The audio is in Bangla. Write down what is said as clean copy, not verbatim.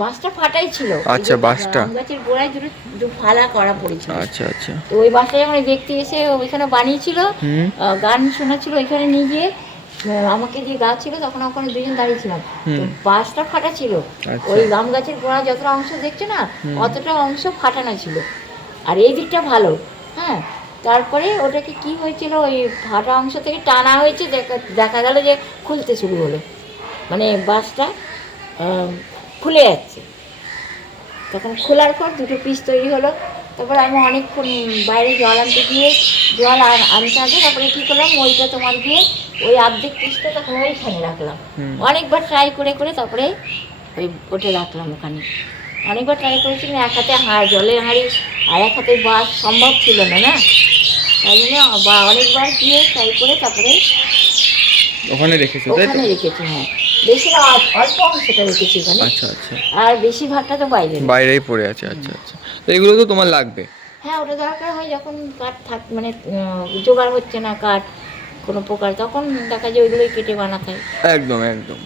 বাঁশটা ফাটাই ছিল। আচ্ছা, বাঁশটা আম গাছের গোড়ায় দুটো ফালা করা পড়েছিল। আচ্ছা আচ্ছা। তো ওই বাঁশটা যখন দেখতে এসে ওইখানে বানিয়েছিল, হুম গান শোনাচ্ছিল, ওইখানে নিয়ে গিয়ে আমাকে যে গাছ ছিল তখন ওখানে দুজন দাঁড়িয়েছিলাম। তো হুম বাঁশটা ফাটা ছিল, আচ্ছা ওই আম গাছের গোড়া যতটা অংশ দেখছো না হুম অতটা অংশ ফাটানো ছিল, আর এই দিকটা ভালো। হ্যাঁ, তারপরে ওটাকে কি হয়েছিল, ওই ফাটা অংশ থেকে টানা হয়েছে, দেখা গেল যে খুলতে শুরু হলো, মানে বাঁশটা খুলে যাচ্ছে। তখন খোলার পর দুটো পিস তৈরি হলো। তারপর আমি অনেকক্ষণ বাইরে জল আনতে গিয়ে আনতে আনতে তারপরে কী করলাম, ওইটা তোমার গিয়ে ওই অর্ধেক পিসটা তখন ওইখানে রাখলাম। হুম অনেকবার ট্রাই করে করে তারপরে ওটা রাখলাম ওখানে। অনেকবার ট্রাই করেছি, এক হাতে জলের হাঁড়ি আর এক হাতে বাস সম্ভব ছিল না, না, তাই জন্য অনেকবার গিয়ে ট্রাই করে তারপরে ওখানে রেখেছো তাই তো? ওখানে রেখেছি। হ্যাঁ, বেশি না, অল্প অংশটা রেখেছি ওখানে, আচ্ছা আচ্ছা, আর বেশিরভাগটা তো বাইরে। বাইরেই পড়ে আছে। আচ্ছা আচ্ছা, তো এগুলো তো তোমার লাগবে। হ্যাঁ, ওটা দরকার হয় যখন কাঠ মানে জোগাড় হচ্ছে না কাঠ কোনো প্রকার, তখন দেখা যায় ওইগুলোই কেটে বানাতে হয়। একদম একদম।